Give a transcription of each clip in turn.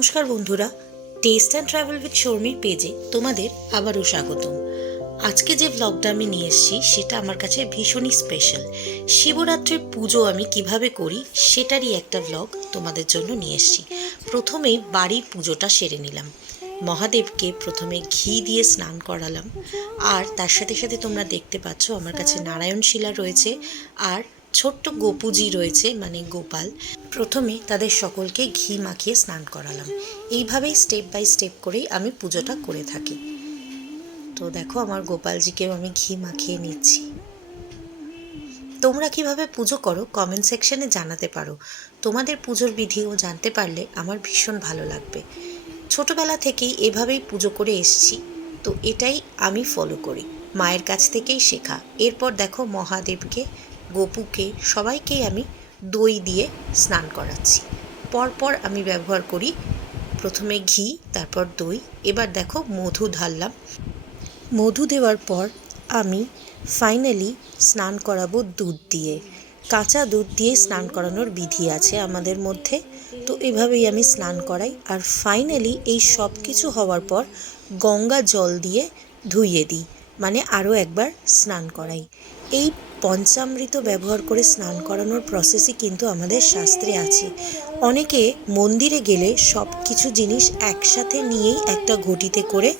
নমস্কার বন্ধুরা test and travel with শর্মির পেজে তোমাদের আবারও স্বাগতম। আজকে যে ব্লগটা আমি নিয়ে এসেছি, সেটা আমার কাছে ভীষণই স্পেশাল শিবরাত্রির পুজো আমি কীভাবে করি, সেটারই একটা ব্লগ তোমাদের জন্য নিয়ে এসেছি। প্রথমেই বাড়ির পুজোটা সেরে নিলাম। মহাদেবকে প্রথমে ঘি দিয়ে স্নান করালাম। আর তার সাথে সাথে তোমরা দেখতে পাচ্ছ, আমার কাছে নারায়ণ শিলা রয়েছে। আর ছোট্ট গোপুজি রয়েছে মানে গোপাল। প্রথমে তাদের সকলকে ঘি মাখিয়ে স্নান করালাম। এইভাবেই স্টেপ বাই স্টেপ করেই আমি পুজোটা করে থাকি। তো দেখো, আমার গোপালজিকেও আমি ঘি মাখিয়ে নিচ্ছি। তোমরা কীভাবে পুজো করো কমেন্ট সেকশনে জানাতে পারো। তোমাদের পুজোর বিধিও জানতে পারলে আমার ভীষণ ভালো লাগবে। ছোটবেলা থেকেই এভাবেই পুজো করে এসছি। তো এটাই আমি ফলো করি। মায়ের কাছ থেকেই শেখা। এরপর দেখো মহাদেবকে গোপুকে সবাইকেই আমি দই দিয়ে স্নান করাচ্ছি। পরপর আমি ব্যবহার করি প্রথমে ঘি, তারপর দই। এবার দেখো মধু ঢাললাম। মধু দেওয়ার পর আমি ফাইনালি স্নান করাবো দুধ দিয়ে। কাঁচা দুধ দিয়ে স্নান করানোর বিধি আছে আমাদের মধ্যে। তো এভাবেই আমি স্নান করাই। আর ফাইনালি এই সব কিছু হওয়ার পর গঙ্গা জল দিয়ে ধুইয়ে দিই। মানে আরও একবার স্নান করাই। এই পঞ্চামৃত ব্যবহার করে স্নান করানোর প্রসেসই কিন্তু আমাদের শাস্ত্রে আছে। অনেকে মন্দিরে গেলে সব কিছু জিনিস একসাথে নিয়েই একটা ঘটিতে করে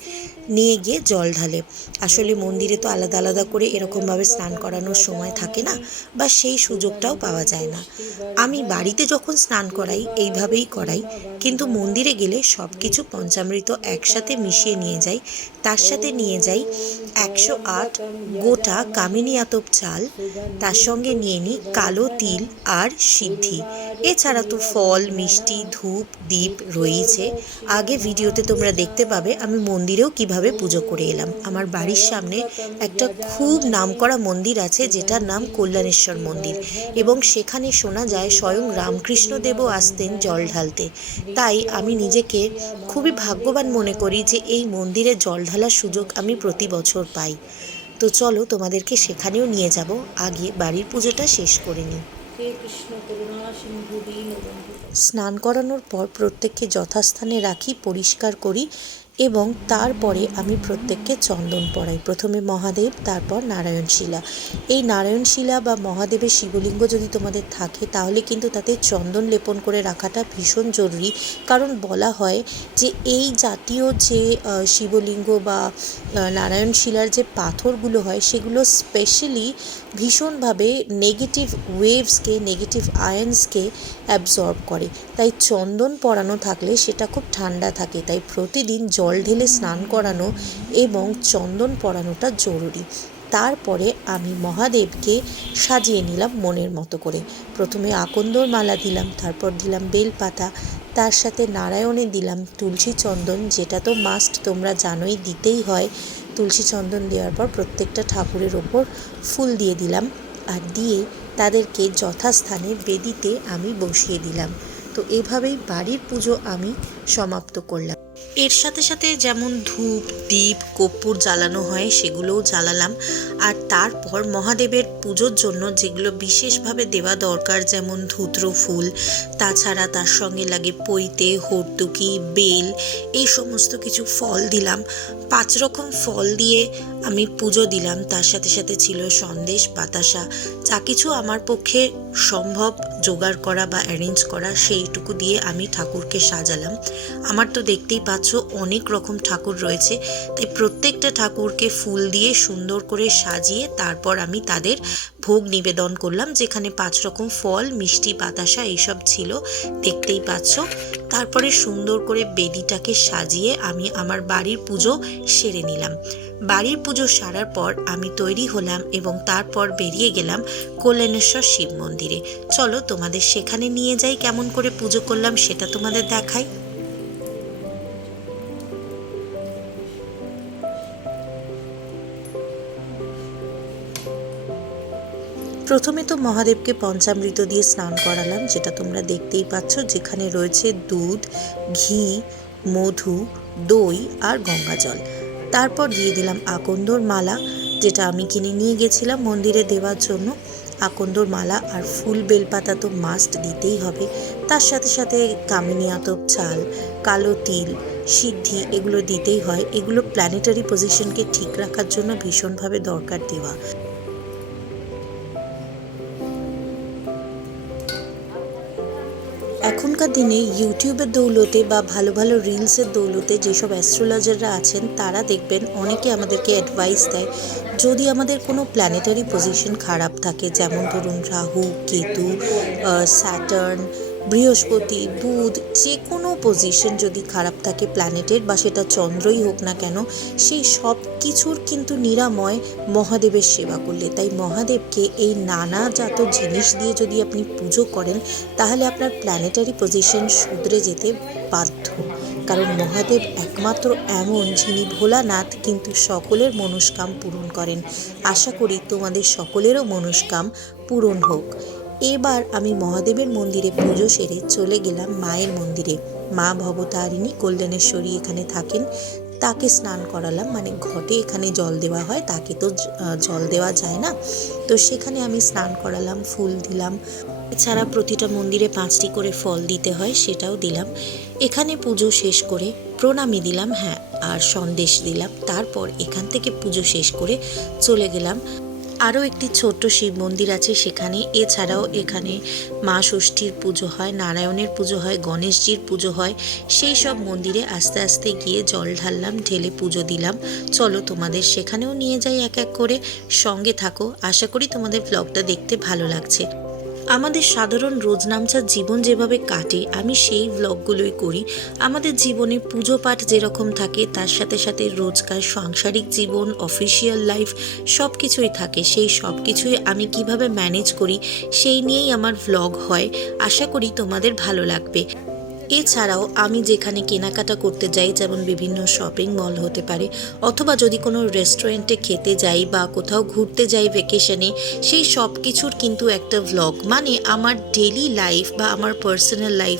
নিয়ে গিয়ে জল ঢালে। আসলে মন্দিরে তো আলাদা আলাদা করে এরকমভাবে স্নান করানোর সময় থাকে না, বা সেই সুযোগটাও পাওয়া যায় না। আমি বাড়িতে যখন স্নান করাই, এইভাবেই করাই। কিন্তু মন্দিরে গেলে সব কিছু পঞ্চামৃত একসাথে মিশিয়ে নিয়ে যাই। তার সাথে নিয়ে যাই একশো আট গোটা কামিনী আতপ চাল। তার সঙ্গে নিয়ে নিই কালো তিল আর সিদ্ধি। এছাড়া তো ফল, মিষ্টি, ধূপ দ্বীপ রয়েছে আগে ভিডিওতে তোমরা দেখতে পাবে আমি মন্দিরেও কীভাবে পুজো করে এলাম। আমার বাড়ির সামনে একটা খুব নামকরা মন্দির আছে যেটার নাম কল্যাণেশ্বর মন্দির। এবং সেখানে শোনা যায় স্বয়ং রামকৃষ্ণদেবও আসতেন জল ঢালতে। তাই আমি নিজেকে খুবই ভাগ্যবান মনে করি যে এই মন্দিরে জল ঢালার সুযোগ আমি প্রতি বছর পাই। তো চলো তোমাদেরকে সেখানেও নিয়ে যাব। আগে বাড়ির পুজোটা শেষ করে নিই। স্নান করানোর পর প্রত্যেককে যথাস্থানে রাখি পরিষ্কার করি। এবং তারপরে আমি প্রত্যেককে চন্দন পড়াই প্রথমে মহাদেব, তারপর নারায়ণ শিলা। এই নারায়ণ শিলা বা মহাদেবের শিবলিঙ্গ যদি তোমাদের থাকে, তাহলে কিন্তু তাতে চন্দন লেপন করে রাখাটা ভীষণ জরুরি। কারণ বলা হয় যে এই জাতীয় যে শিবলিঙ্গ বা নারায়ণ শিলার যে পাথরগুলো হয়, সেগুলো স্পেশালি ভীষণভাবে নেগেটিভ ওয়েভসকে নেগেটিভ আয়ন্সকে অ্যাবজর্ব করে। তাই চন্দন পরানো থাকলে সেটা খুব ঠান্ডা থাকে। তাই প্রতিদিন জল ঢেলে স্নান করানো এবং চন্দন পরানোটা জরুরি। তারপরে আমি মহাদেবকে সাজিয়ে নিলাম মনের মতো করে। প্রথমে আকন্দর মালা দিলাম, তারপর দিলাম বেলপাতা, তার সাথে নারায়ণে দিলাম তুলসী চন্দন, যেটা তো মাস্ট তোমরা জানোই, দিতেই হয়। তুলসী চন্দন দেওয়ার পর প্রত্যেকটা ঠাকুরের ওপর ফুল দিয়ে দিলাম আর দিয়ে তাদেরকে যথাস্থানে বেদিতে আমি বসিয়ে দিলাম। তো এভাবেই বাড়ির পুজো আমি সমাপ্ত করলাম। এর সাথে সাথে যেমন ধূপ, দীপ, কর্পূর জ্বালানো হয়, সেগুলোও জ্বালালাম। আর তারপর মহাদেবের পুজোর জন্য যেগুলো বিশেষভাবে দেওয়া দরকার, যেমন ধুত্র ফুল, তাছাড়া তার সঙ্গে লাগে পৈতে, হর্তুকি, বেল, এই সমস্ত কিছু ফল দিলাম। পাঁচ রকম ফল দিয়ে আমি পুজো দিলাম। তার সাথে সাথে ছিল সন্দেশ, বাতাসা, যা কিছু আমার পক্ষে সম্ভব, জোগাড় করা বা অ্যারেঞ্জ করা, সেইটুকু দিয়ে আমি ঠাকুরকে সাজালাম। আমার তো দেখতেই পাচ্ছ অনেক রকম ঠাকুর রয়েছে। তাই প্রত্যেকটা ঠাকুরকে ফুল দিয়ে সুন্দর করে সাজিয়ে তারপর আমি তাদের ভোগ নিবেদন করলাম, যেখানে পাঁচ রকম ফল, মিষ্টি, বাতাসা এইসব ছিল, দেখতেই পাচ্ছ। তারপরে সুন্দর করে বেদিটাকে সাজিয়ে আমি আমার বাড়ির পুজো সেরে নিলাম। বাড়ির পুজো সারার পর আমি তৈরি হলাম এবং তারপর বেরিয়ে গেলাম কল্যাণেশ্বর শিব মন্দিরে। চলো তোমাদের সেখানে নিয়ে যাই, কেমন করে পুজো করলাম সেটা তোমাদের দেখাই। প্রথমে তো মহাদেবকে পঞ্চামৃত দিয়ে স্নান করালাম, যেটা তোমরা দেখতেই পাচ্ছ, যেখানে রয়েছে দুধ, ঘি, মধু, দই আর গঙ্গা জল। তারপর দিয়ে দিলাম আকন্দর মালা, যেটা আমি কিনে নিয়ে গেছিলাম মন্দিরে দেওয়ার জন্য। আকন্দর মালা আর ফুল বেলপাতা তো মাস্ট দিতেই হবে। তার সাথে সাথে কামিনী আতপ চাল, কালো তিল, সিদ্ধি এগুলো দিতেই হয়। এগুলো প্ল্যানেটারি পজিশনকে ঠিক রাখার জন্য ভীষণভাবে দরকার দেওয়া। এখনকার দিনে ইউটিউবের দৌলতে বা ভালো ভালো রিলসের দৌলতে যেসব অ্যাস্ট্রোলজাররা আছেন, তারা দেখবেন অনেকে আমাদেরকে অ্যাডভাইস দেয়, যদি আমাদের কোনো প্ল্যানেটারি পজিশন খারাপ থাকে, যেমন ধরুন রাহু, কেতু স্যাটার্ন বৃহস্পতি, বুধ যে কোনো পজিশন যদি খারাপ থাকে প্ল্যানেটের বা সেটা চন্দ্রই হোক না কেন, সেই সব কিছুর কিন্তু নিরাময় মহাদেবের সেবা করলে। তাই মহাদেবকে এই নানা জাত জিনিস দিয়ে যদি আপনি পুজো করেন, তাহলে আপনার প্ল্যানেটারি পজিশন শুধরে যেতে বাধ্য। কারণ মহাদেব একমাত্র এমন যিনি ভোলানাথ কিন্তু সকলের মনস্কাম পূরণ করেন। আশা করি তোমাদের সকলেরও মনস্কাম পূরণ হোক। এবার আমি মহাদেবের মন্দিরে পুজো সেরে চলে গেলাম মায়ের মন্দিরে। মা ভবতারিণী কল্যাণেশ্বরী এখানে থাকেন। তাকে স্নান করালাম। মানে ঘটে এখানে জল দেওয়া হয়, তাকে তো জল দেওয়া যায় না। তো সেখানে আমি স্নান করালাম, ফুল দিলাম। এছাড়া প্রতিটা মন্দিরে পাঁচটি করে ফল দিতে হয়, সেটাও দিলাম। এখানে পুজো শেষ করে প্রণামী দিলাম হ্যাঁ আর সন্দেশ দিলাম। তারপর এখান থেকে পুজো শেষ করে চলে গেলাম। আরও একটি ছোট্ট শিব মন্দির আছে সেখানে। এছাড়াও এখানে মা ষষ্ঠীর পুজো হয়, নারায়ণের পুজো হয়, গণেশজির পুজো হয়। সেই সব মন্দিরে আস্তে আস্তে গিয়ে জল ঢাললাম, ঢেলে পুজো দিলাম। চলো তোমাদের সেখানেও নিয়ে যাই এক এক করে। সঙ্গে থাকো। আশা করি তোমাদের ব্লগটা দেখতে ভালো লাগছে। আমাদের সাধারণ রোজনামচার জীবন যেভাবে কাটে, আমি সেই ব্লগগুলোই করি। আমাদের জীবনে পুজো পাঠ যেরকম থাকে, তার সাথে সাথে রোজকার সাংসারিক জীবন অফিসিয়াল লাইফ সব কিছুই থাকে। সেই সব কিছুই আমি কীভাবে ম্যানেজ করি, সেই নিয়েই আমার ভ্লগ হয়। আশা করি তোমাদের ভালো লাগবে। এছাড়াও আমি যেখানে কেনাকাটা করতে যাই, যেমন বিভিন্ন শপিং মল হতে পারে, অথবা যদি কোনো রেস্টুরেন্টে খেতে যাই বা কোথাও ঘুরতে যাই ভেকেশনে সেই সব কিছুর কিন্তু একটা ভ্লগ মানে আমার ডেলি লাইফ বা আমার পার্সোনাল লাইফ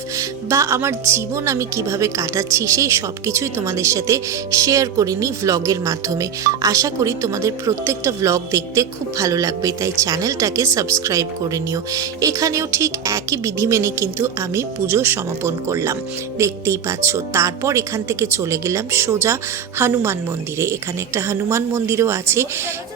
বা আমার জীবন আমি কীভাবে কাটাচ্ছি সেই সব কিছুই তোমাদের সাথে শেয়ার করে নিই ভ্লগের মাধ্যমে। আশা করি তোমাদের প্রত্যেকটা ভ্লগ দেখতে খুব ভালো লাগবে, তাই চ্যানেলটাকে সাবস্ক্রাইব করে নিও। এখানেও ঠিক একই বিধি মেনে কিন্তু আমি পুজো সমাপন করলাম। দেখতেই পাচ্ছ, তারপর এখান থেকে চলে গেলাম সোজা হনুমান মন্দিরে। এখানে একটা হনুমান মন্দিরও আছে।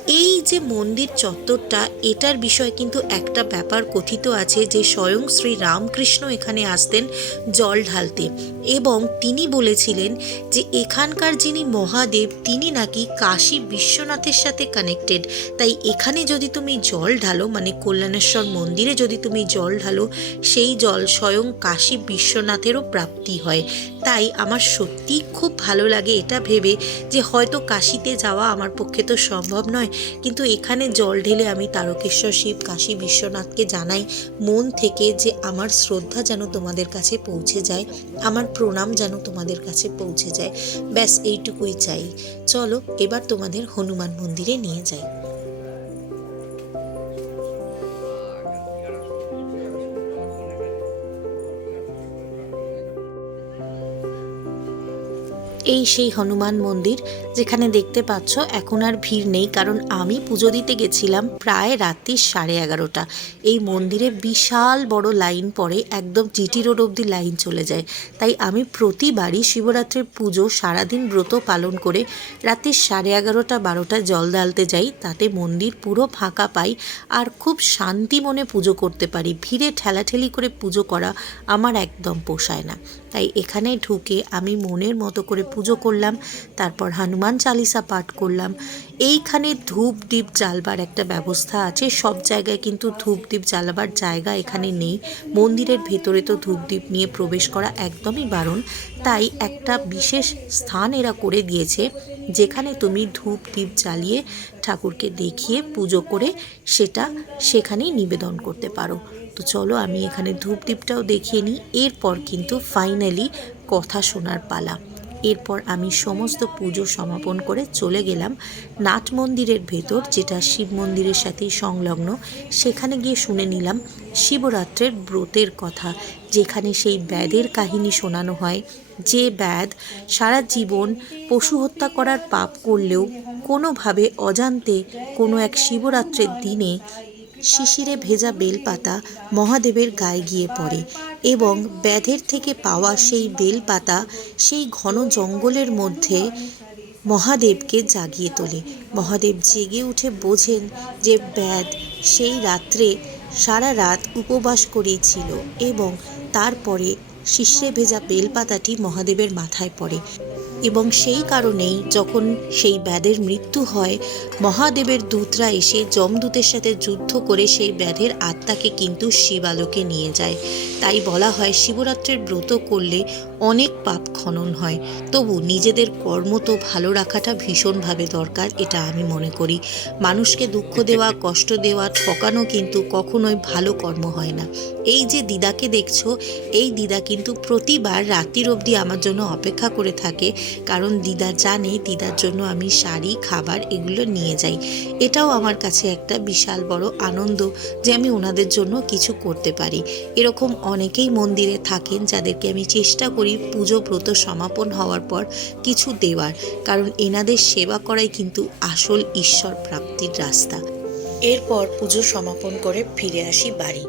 এই যে মন্দির চত্বরটা, এটার বিষয়ে কিন্তু একটা ব্যাপার কথিত আছে যে স্বয়ং শ্রী রামকৃষ্ণ এখানে আসতেন জল ঢালতে। এবং তিনি বলেছিলেন যে এখানকার যিনি মহাদেব, তিনি নাকি কাশী বিশ্বনাথের সাথে কানেক্টেড তাই এখানে যদি তুমি জল ঢালো মানে কল্যাণেশ্বর মন্দিরে যদি তুমি জল ঢালো, সেই জল স্বয়ং কাশী বিশ্বনাথেরও প্রাপ্তি হয়। তাই আমার সত্যি খুব ভালো লাগে এটা ভেবে যে হয়তো কাশিতে যাওয়া আমার পক্ষে তো সম্ভব নয়। কিন্তু এখানে জল ঢেলে আমি তারকেশ্বর শিব, কাশী বিশ্বনাথকে জানাই মন থেকে যে আমার শ্রদ্ধা যেন তোমাদের কাছে পৌঁছে যায়। আমার প্রণাম যেন তোমাদের কাছে পৌঁছে যায়। ব্যাস, এইটুকুই চাই। চলো, এবার তোমাদের হনুমান মন্দিরে নিয়ে যাই। এই সেই হনুমান মন্দির যেখানে দেখতে পাচ্ছ এখন আর ভিড় নেই, কারণ আমি পুজো দিতে গেছিলাম প্রায় রাত্রি সাড়ে এগারোটা। এই মন্দিরে বিশাল বড় লাইন পড়ে, একদম জিটি রোড অবধি লাইন চলে যায়। তাই আমি প্রতিবারই শিবরাত্রির পুজো সারাদিন ব্রত পালন করে রাত্রি সাড়ে এগারোটা বারোটা জল ঢালতে যাই, তাতে মন্দির পুরো ফাঁকা পাই আর খুব শান্তি মনে পুজো করতে পারি। ভিড়ে ঠেলাঠেলি করে পুজো করা আমার একদম পোষায় না। তাই এখানে ঢুকে আমি মনের মতো করে পুজো করলাম, তারপর হনুমান চালিসা পাঠ করলাম। এইখানে ধূপ দ্বীপ জ্বালবার একটা ব্যবস্থা আছে, সব জায়গায় কিন্তু ধূপ দ্বীপ জ্বালাবার জায়গা এখানে নেই। মন্দিরের ভেতরে তো ধূপ দ্বীপ নিয়ে প্রবেশ করা একদমই বারণ, তাই একটা বিশেষ স্থান এরা করে দিয়েছে, যেখানে তুমি ধূপ দ্বীপ জ্বালিয়ে ঠাকুরকে দেখিয়ে পুজো করে সেটা সেখানেই নিবেদন করতে পারো। তো চলো আমি এখানে ধূপ দ্বীপটাও দেখিয়ে নিই, এরপর কিন্তু ফাইনালি কথা শোনার পালা। এরপর আমি সমস্ত পুজো সমাপন করে চলে গেলাম নাট মন্দিরের ভেতর, যেটা শিব মন্দিরের সাথেই সংলগ্ন। সেখানে গিয়ে শুনে নিলাম শিবরাত্রের ব্রতের কথা, যেখানে সেই ব্যাদের কাহিনী শোনানো হয়। যে ব্যাদ সারা জীবন পশু হত্যা করার পাপ করলেও কোনোভাবে অজান্তে কোনো এক শিবরাত্রের দিনে শিশিরে ভেজা বেলপাতা মহাদেবের গায়ে গিয়ে পড়ে এবং ব্যাধের থেকে পাওয়া সেই বেলপাতা সেই ঘন জঙ্গলের মধ্যে মহাদেবকে জাগিয়ে তোলে। মহাদেব জেগে উঠে বোঝেন যে ব্যাধ সেই রাত্রে সারা রাত উপবাস করেছিল এবং তারপরে শিশিরে ভেজা বেলপাতাটি মহাদেবের মাথায় পড়ে। এবং সেই কারণেই যখন সেই ব্যাধের মৃত্যু হয়, মহাদেবের দূতরা এসে যমদূতের সাথে যুদ্ধ করে সেই ব্যাধের আত্মাকে কিন্তু শিবালোকে নিয়ে যায়। তাই বলা হয় শিবরাত্রির ব্রত করলে অনেক পাপ খনন হয়। তবু নিজেদের কর্ম তো ভালো রাখাটা ভীষণভাবে দরকার, এটা আমি মনে করি। মানুষকে দুঃখ দেওয়া, কষ্ট দেওয়া, ঠকানো কিন্তু কখনোই ভালো কর্ম হয় না। এই যে দিদাকে দেখছ, এই দিদা কিন্তু প্রতিবার রাত্রির অবধি আমার জন্য অপেক্ষা করে থাকে। কারণ দিদা জানে দিদার জন্য আমি শাড়ি, খাবার এগুলো নিয়ে যাই। এটাও আমার কাছে একটা বিশাল বড় আনন্দ যে আমি ওনাদের জন্য কিছু করতে পারি। এরকম অনেকেই মন্দিরে থাকেন যাদেরকে আমি চেষ্টা করি পুজো ব্রত সমাপন হওয়ার পর কিছু দেওয়ার। কারণ এনাদের সেবা করাই কিন্তু আসল ঈশ্বর প্রাপ্তির রাস্তা। এরপর পুজো সমাপন করে ফিরে আসি বাড়ি।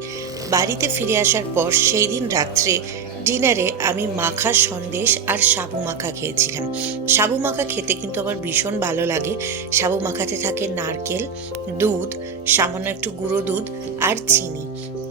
বাড়িতে ফিরে আসার পর সেই দিন রাত্রে ডিনারে আমি মাখা সন্দেশ আর সাবু মাখা খেয়েছিলাম। সাবু মাখা খেতে কিন্তু আমার ভীষণ ভালো লাগে। সাবু মাখাতে থাকে নারকেল, দুধ, সামান্য একটু গুঁড়ো দুধ আর চিনি।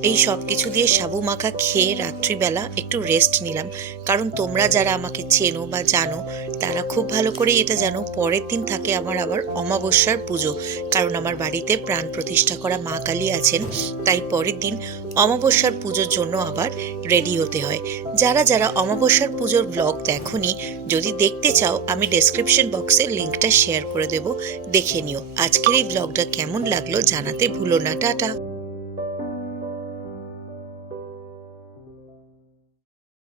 এই সব কিছু দিয়ে সাবু মাখা খেয়ে রাত্রিবেলা একটু রেস্ট নিলাম। কারণ তোমরা যারা আমাকে চেনো বা জানো, তারা খুব ভালো করেই এটা জানো, পরের দিন থাকে আমার আবার অমাবস্যার পুজো। কারণ আমার বাড়িতে প্রাণ প্রতিষ্ঠা করা মা কালী আছেন, তাই পরের দিন অমাবস্যার পুজোর জন্য আবার রেডি হতে হয়। যারা যারা অমাবস্যার পুজোর ব্লগ দেখনি, যদি দেখতে চাও, আমি ডেসক্রিপশন বক্সে লিঙ্কটা শেয়ার করে দেব, দেখে নিও। আজকের এই ব্লগটা কেমন লাগল জানাতে ভুলো না। টাটা!